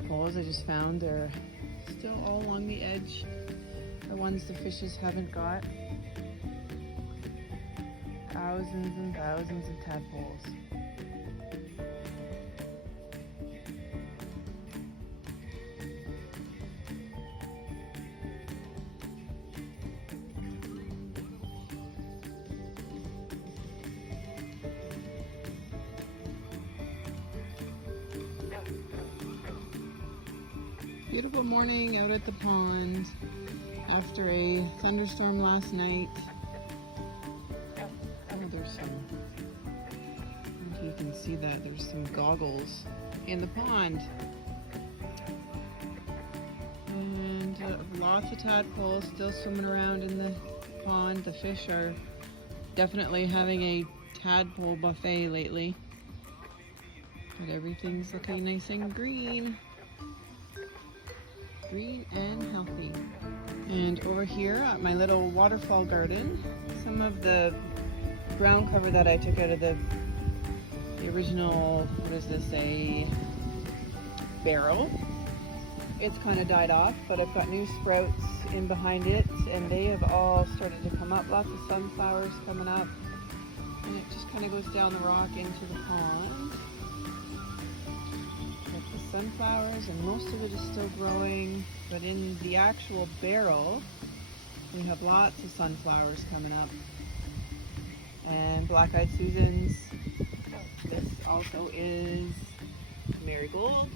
tadpoles I just found. They're still all along the edge. The ones the fishes haven't got. Thousands and thousands of tadpoles. Beautiful morning out at the pond after a thunderstorm last night. Oh, there's some, I don't know if you can see that, there's some goggles in the pond. And lots of tadpoles still swimming around in the pond. The fish are definitely having a tadpole buffet lately. But everything's looking nice and green. Green and healthy. And over here at my little waterfall garden, some of the ground cover that I took out of the original, what is this, a barrel. It's kind of died off, but I've got new sprouts in behind it, and they have all started to come up. Lots of sunflowers coming up, and it just kind of goes down the rock into the pond. Sunflowers, and most of it is still growing, but in the actual barrel we have lots of sunflowers coming up and black-eyed Susans. This also is marigold.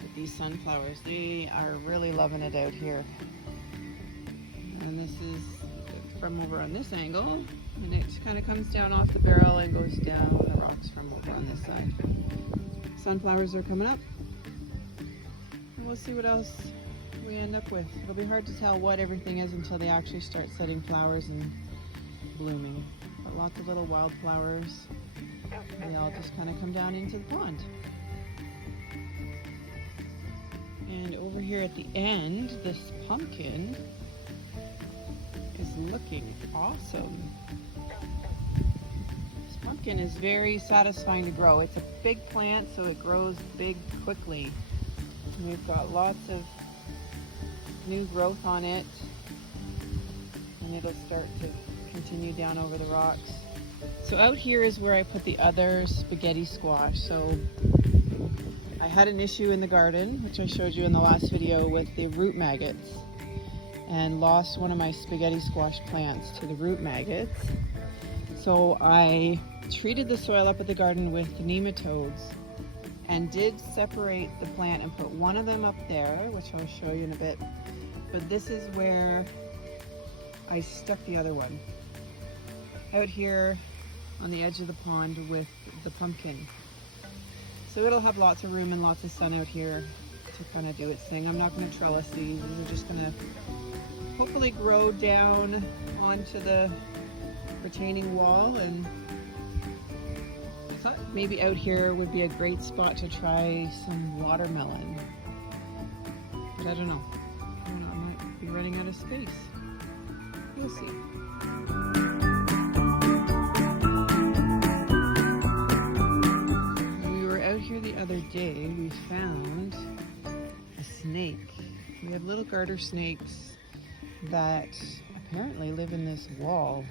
But these sunflowers, they are really loving it out here. And this is from over on this angle, and it just kind of comes down off the barrel and goes down the rocks from over on this side. Sunflowers are coming up, and we'll see what else we end up with. It'll be hard to tell what everything is until they actually start setting flowers and blooming. But lots of little wildflowers. They all just kind of come down into the pond. And over here at the end, this pumpkin is looking awesome. Pumpkin is very satisfying to grow. It's a big plant, so it grows big quickly. And we've got lots of new growth on it, and it'll start to continue down over the rocks. So out here is where I put the other spaghetti squash. So I had an issue in the garden, which I showed you in the last video, with the root maggots, and lost one of my spaghetti squash plants to the root maggots. So I treated the soil up at the garden with nematodes and did separate the plant and put one of them up there, which I'll show you in a bit. But this is where I stuck the other one, out here on the edge of the pond with the pumpkin. So it'll have lots of room and lots of sun out here to kind of do its thing. I'm not going to trellis these. These are just going to hopefully grow down onto the retaining wall, and I thought maybe out here would be a great spot to try some watermelon, but I don't know, I might be running out of space. We'll see. When we were out here the other day, we found a snake. We have little garter snakes that apparently live in this wall.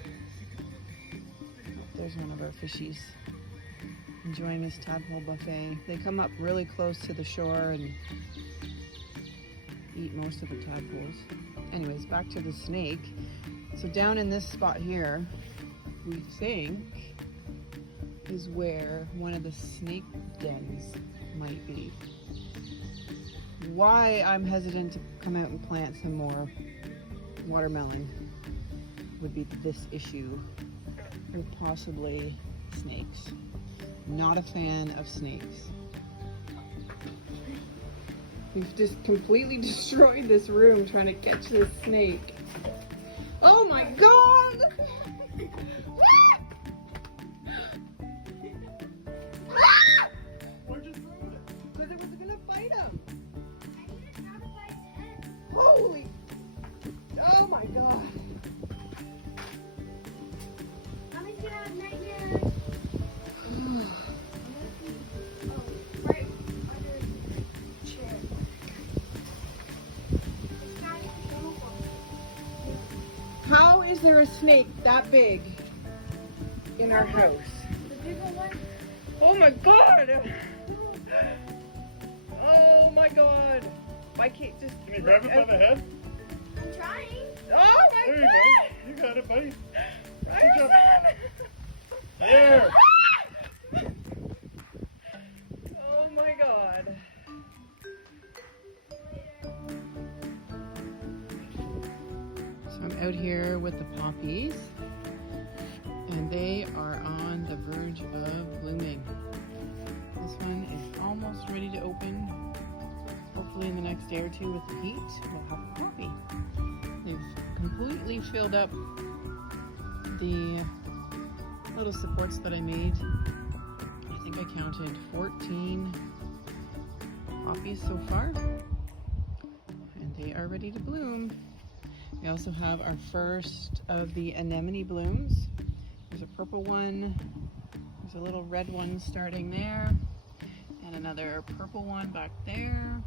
There's one of our fishies enjoying his tadpole buffet. They come up really close to the shore and eat most of the tadpoles. Anyways, back to the snake. So down in this spot here, we think is where one of the snake dens might be. Why I'm hesitant to come out and plant some more watermelon would be this issue. Or possibly snakes. Not a fan of snakes. We've just completely destroyed this room trying to catch this snake. Oh my god! Why'd you throw it? Because it was gonna fight him. Holy! Oh my god! is there a snake that big in our house? The bigger one? Oh my god! Oh my god! Why can't just... Can you grab it by the head? I'm trying. Oh my There you god! go. You got it, buddy. Ryerson! There. Oh my god. So I'm out here with the poppies, and they are on the verge of blooming. This one is almost ready to open. Hopefully in the next day or two with the heat, we'll have a poppy. They've completely filled up the little supports that I made. I think I counted 14 poppies so far, and they are ready to bloom. We also have our first of the anemone blooms. There's a purple one, there's a little red one starting there, and another purple one back there.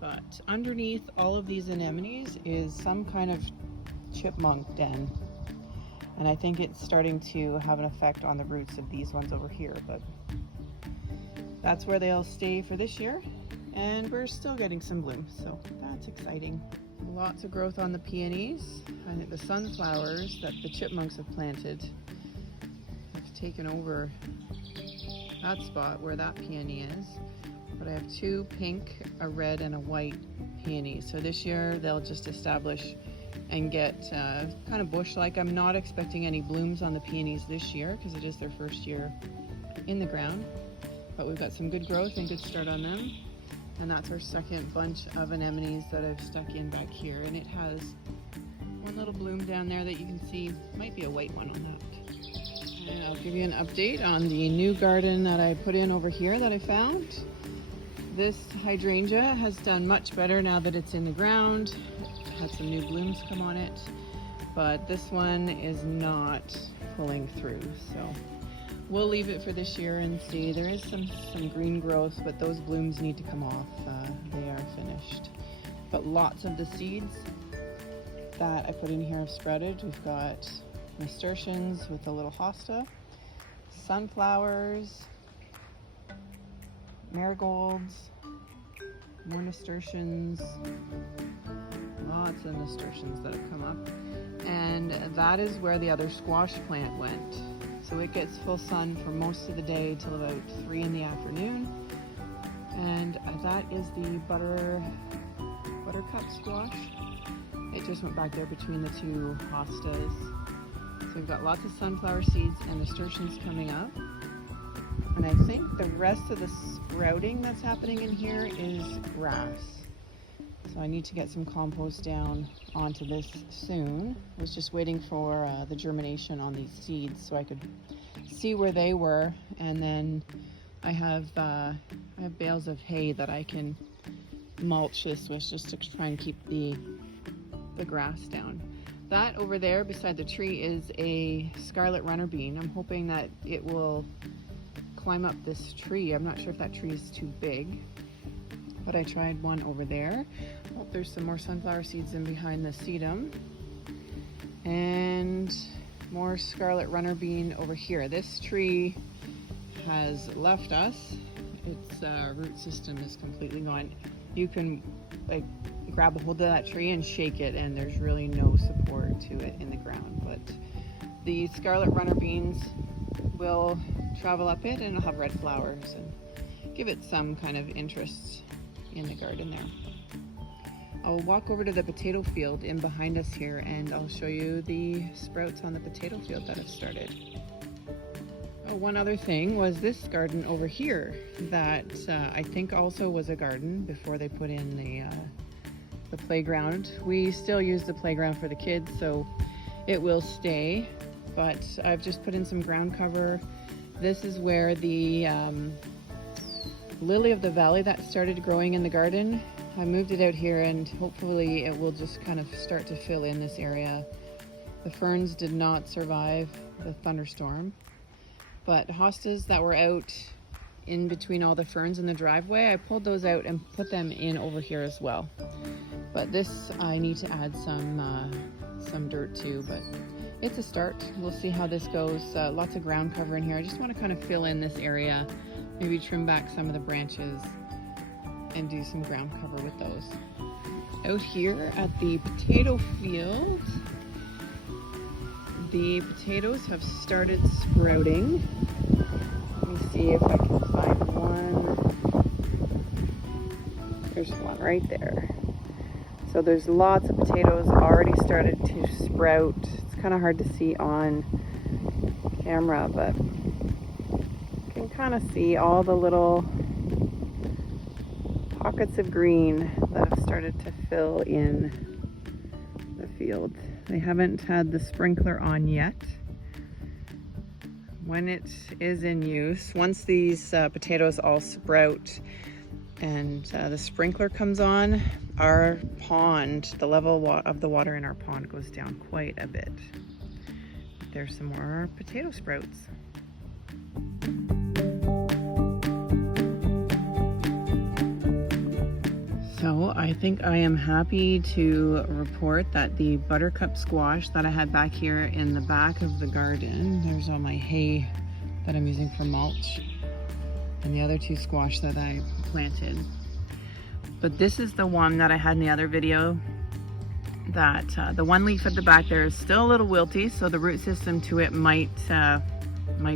But underneath all of these anemones is some kind of chipmunk den. And I think it's starting to have an effect on the roots of these ones over here, but that's where they'll stay for this year. And we're still getting some blooms, so that's exciting. Lots of growth on the peonies. I think the sunflowers that the chipmunks have planted have taken over that spot where that peony is. But I have two pink, a red, and a white peonies. So this year they'll just establish and get kind of bush-like. I'm not expecting any blooms on the peonies this year because it is their first year in the ground. But we've got some good growth and good start on them. And that's our second bunch of anemones that I've stuck in back here. And it has one little bloom down there that you can see. Might be a white one on that. And I'll give you an update on the new garden that I put in over here that I found. This hydrangea has done much better now that it's in the ground. Had some new blooms come on it, but this one is not pulling through, so we'll leave it for this year and see. There is some green growth, but those blooms need to come off. They are finished, but lots of the seeds that I put in here have sprouted. We've got nasturtiums with a little hosta, sunflowers, marigolds, more nasturtiums, lots of nasturtiums that have come up. And that is where the other squash plant went. So it gets full sun for most of the day till about 3 in the afternoon. And that is the buttercup squash. It just went back there between the two hostas. So we've got lots of sunflower seeds and nasturtiums coming up. And I think the rest of the sprouting that's happening in here is grass. So I need to get some compost down onto this soon. I was just waiting for the germination on these seeds so I could see where they were. And then I have bales of hay that I can mulch this with just to try and keep the grass down. That over there beside the tree is a scarlet runner bean. I'm hoping that it will climb up this tree. I'm not sure if that tree is too big, but I tried one over there. Oh, there's some more sunflower seeds in behind the sedum, and more scarlet runner bean over here. This tree has left us. Its root system is completely gone. You can like grab a hold of that tree and shake it, and there's really no support to it in the ground. But the scarlet runner beans will travel up it, and it'll have red flowers and give it some kind of interest in the garden there. I'll walk over to the potato field in behind us here, and I'll show you the sprouts on the potato field that have started. Oh, one other thing was this garden over here that I think also was a garden before they put in the playground. We still use the playground for the kids, so it will stay, but I've just put in some ground cover. This is where the lily of the valley that started growing in the garden, I moved it out here, and hopefully it will just kind of start to fill in this area. The ferns did not survive the thunderstorm, but hostas that were out in between all the ferns in the driveway, I pulled those out and put them in over here as well. But this, I need to add some dirt too, but it's a start. We'll see how this goes. Lots of ground cover in here. I just want to kind of fill in this area, maybe trim back some of the branches and do some ground cover with those. Out here at the potato field, the potatoes have started sprouting. Let me see if I can find one. There's one right there. So there's lots of potatoes already started to sprout. It's kind of hard to see on camera, but you can kind of see all the little pockets of green that have started to fill in the field. They haven't had the sprinkler on yet. When it is in use, once these potatoes all sprout and the sprinkler comes on, our pond, the level of the water in our pond goes down quite a bit. There's some more potato sprouts. So I think I am happy to report that the buttercup squash that I had back here in the back of the garden, there's all my hay that I'm using for mulch, and the other two squash that I planted. But this is the one that I had in the other video, that the one leaf at the back there is still a little wilty, so the root system to it might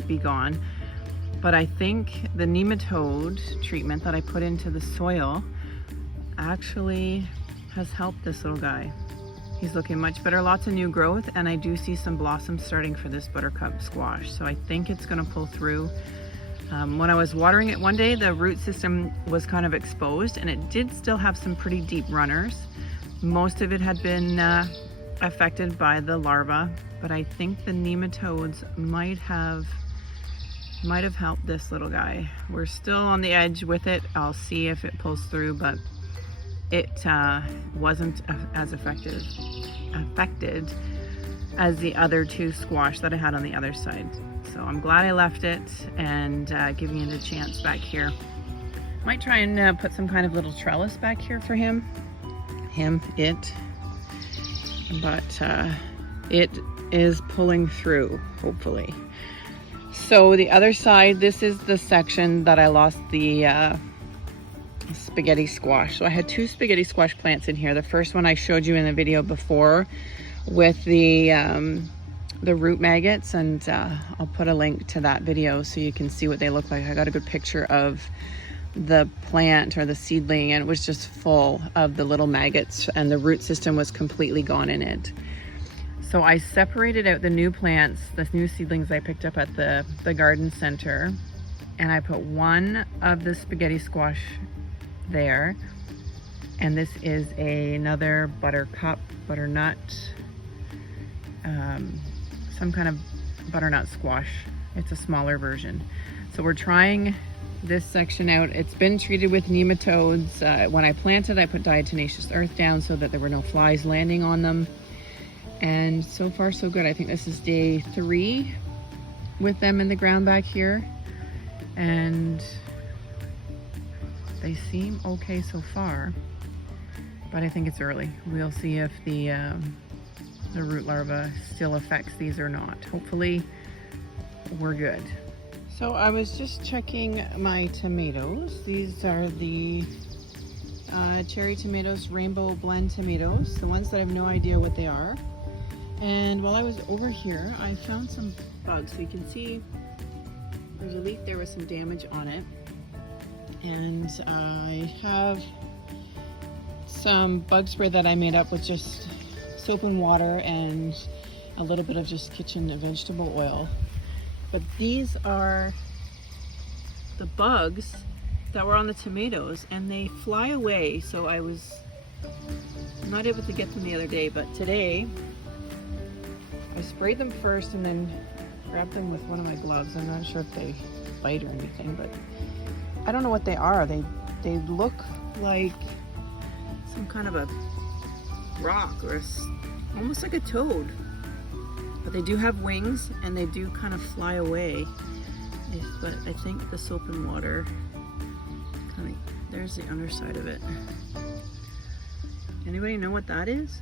be gone. But I think the nematode treatment that I put into the soil actually has helped this little guy. He's looking much better, lots of new growth, and I do see some blossoms starting for this buttercup squash. So I think it's gonna pull through. When I was watering it one day, the root system was kind of exposed, and it did still have some pretty deep runners. Most of it had been affected by the larva, but I think the nematodes might have helped this little guy. We're still on the edge with it. I'll see if it pulls through, but it wasn't as affected as the other two squash that I had on the other side. So I'm glad I left it and giving it a chance back here. Might try and put some kind of little trellis back here for it, but it is pulling through, hopefully. So the other side, this is the section that I lost the spaghetti squash. So I had two spaghetti squash plants in here. The first one I showed you in the video before with the root maggots, and I'll put a link to that video so you can see what they look like. I got a good picture of the plant or the seedling, and it was just full of the little maggots, and the root system was completely gone in it. So I separated out the new plants, the new seedlings I picked up at the garden center, and I put one of the spaghetti squash there, and this is another butternut, some kind of butternut squash. It's a smaller version. So we're trying this section out. It's been treated with nematodes. When I planted, I put diatomaceous earth down so that there were no flies landing on them. And so far so good. I think this is day 3 with them in the ground back here. And they seem okay so far, but I think it's early. We'll see if the root larva still affects these or not. Hopefully we're good. So I was just checking my tomatoes. These are the cherry tomatoes, rainbow blend tomatoes, the ones that I have no idea what they are. And while I was over here, I found some bugs. So you can see there's a leaf there with some damage on it. And I have some bug spray that I made up with just soap and water and a little bit of just kitchen vegetable oil. But these are the bugs that were on the tomatoes, and they fly away. So I was not able to get them the other day, but today I sprayed them first and then grabbed them with one of my gloves. I'm not sure if they bite or anything, but I don't know what they are. They look like some kind of a rock or almost like a toad, but they do have wings and they do kind of fly away. But I think the soap and water there's the underside of it. Anybody know what that is?